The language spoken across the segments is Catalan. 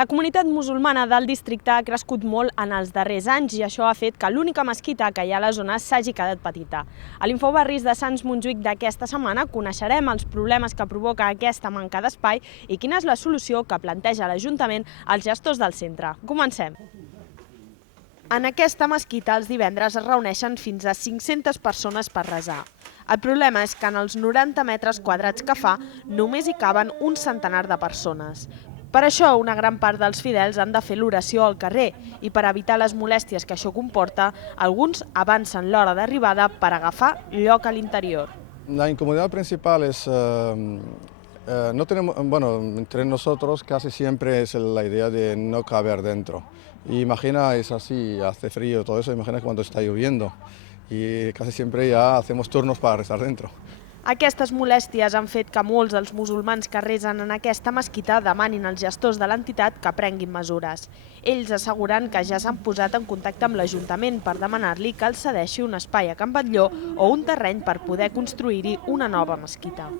La comunitat musulmana del districte ha crescut molt en els darrers anys i això ha fet que l'única mesquita que hi ha a la zona s'hagi quedat petita. A l'Infobarris de Sants Montjuïc d'aquesta setmana coneixerem els problemes que provoca aquesta manca d'espai i quina és la solució que planteja l'Ajuntament als gestors del centre. Comencem. En aquesta mesquita els divendres es reuneixen fins a 500 persones per resar. El problema és que en els 90 metres quadrats que fa només hi caben un centenar de persones. Per això, una gran part dels fidels han de fer l'oració al carrer i per evitar les molèsties que això comporta, alguns avancen l'hora d'arribada per agafar lloc a l'interior. La incomodidad principal es, no tenemos, bueno, entre nosotros casi siempre es la idea de no caber dentro. Imagina, es así, hace frío, todo eso, imagina cuando está lloviendo y casi siempre ya hacemos turnos para rezar dentro. Aquestes molèsties han fet que molts dels musulmans que resen en aquesta mesquita demanin als gestors de l'entitat que prenguin mesures. Ells asseguren que ja s'han posat en contacte amb l'Ajuntament per demanar-li que els cedeixi un espai a Can Batlló o un terreny per poder construir-hi una nova mesquita.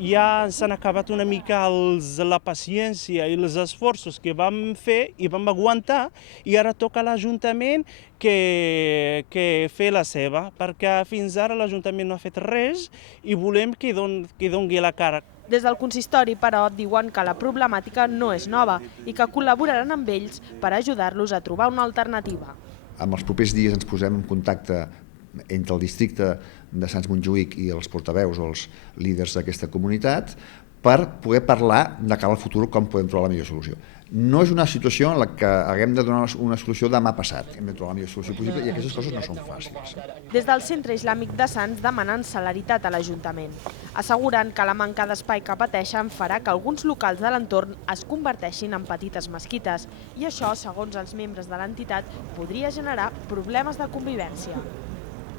Ja s'han acabat una mica la paciència i els esforços que vam fer i vam aguantar i ara toca a l'Ajuntament que fer la seva, perquè fins ara l'Ajuntament no ha fet res i volem que doni la cara. Des del consistori, però, diuen que la problemàtica no és nova i que col·laboraran amb ells per ajudar-los a trobar una alternativa. En els propers dies ens posem en contacte entre el districte de Sants Montjuïc i els portaveus o els líders d'aquesta comunitat per poder parlar de cara al futur com podem trobar la millor solució. No és una situació en la que haguem de donar una solució demà passat. Hem de trobar la millor solució possible i aquestes coses no són fàcils. Des del Centre Islàmic de Sants demanen celeritat a l'Ajuntament. Asseguren que la manca d'espai que pateixen farà que alguns locals de l'entorn es converteixin en petites mesquites i això, segons els membres de l'entitat, podria generar problemes de convivència.